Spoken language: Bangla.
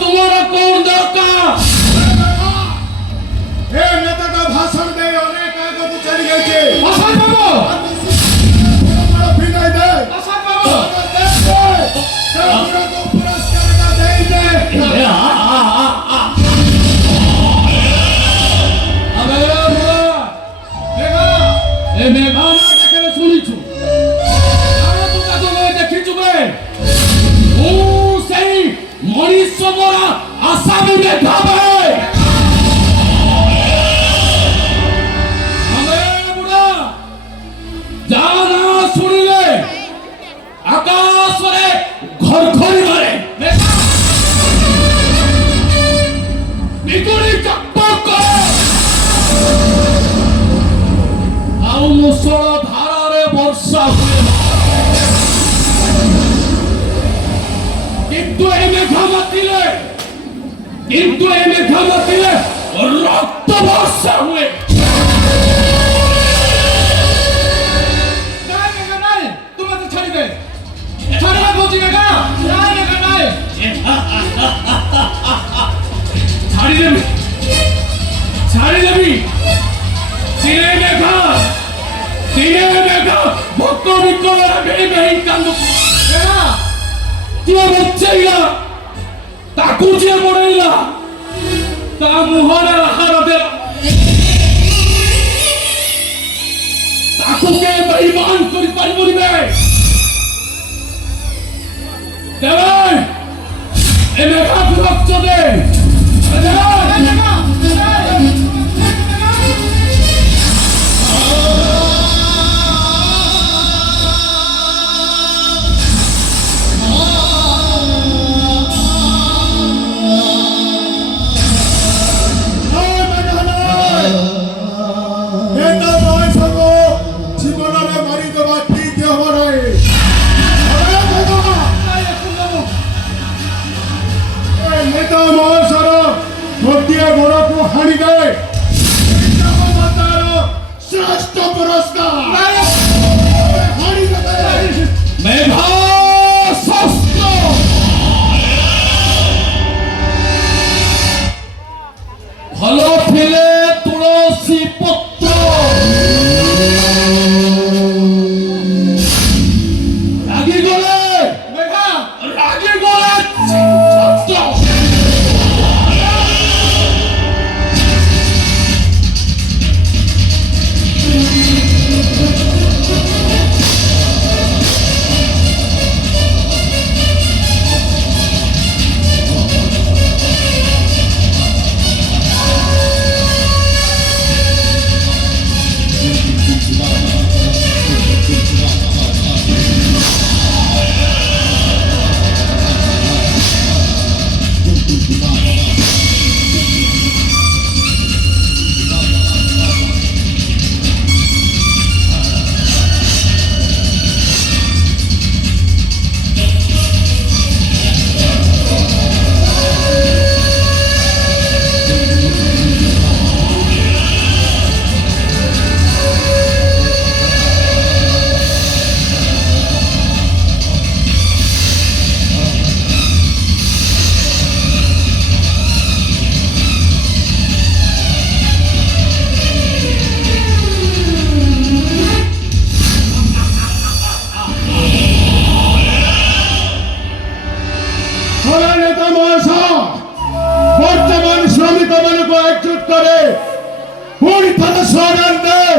তোমার কোন দরকার? এই নেতাটা ভাষণ দেয়, অনেক আগে তো চলে গেছে। ভাষণ পাবো বড় বিদায় দেয়। ভাষণ পাবো পুরস্কারটা দেয় দে। আসামি দেখাবে যা না শুনিলে আকাশে ঘর ঘড়ি মারে বিগুড়ি চপ্পল করে ଆଉ ମୁଷଳ ଧାରାରେ ବର୍ଷା ହୁଏ କିନ୍ତୁ ଏ ମେଘ ମାତିଲେ ରକ୍ତ ବର୍ଷା ହୁଏ। তোমাকে ছাড়িবে ছাড়িবে বলছি বেটা। ছাড়ি দেবি দিনে মেঘা ভক্ত বিক্রমেরা বেড়ে বেড়ে কান্দু তুই বচ্চাইলা তাকু যে মরেইলা তা মুহরে আহার দেলা তাকুকে বেঈমান করি পারিবনিবে দেবে এ মেঘা রক্ত দে শ্রেষ্ঠ পুরস্কার মেঘা শাস্ত্র ভালো ফেলে তুলসী পত্র রাগি গলে বর্তমান শ্রমিক মানুষ একজুট করে পুরী থানা সরান দেয়।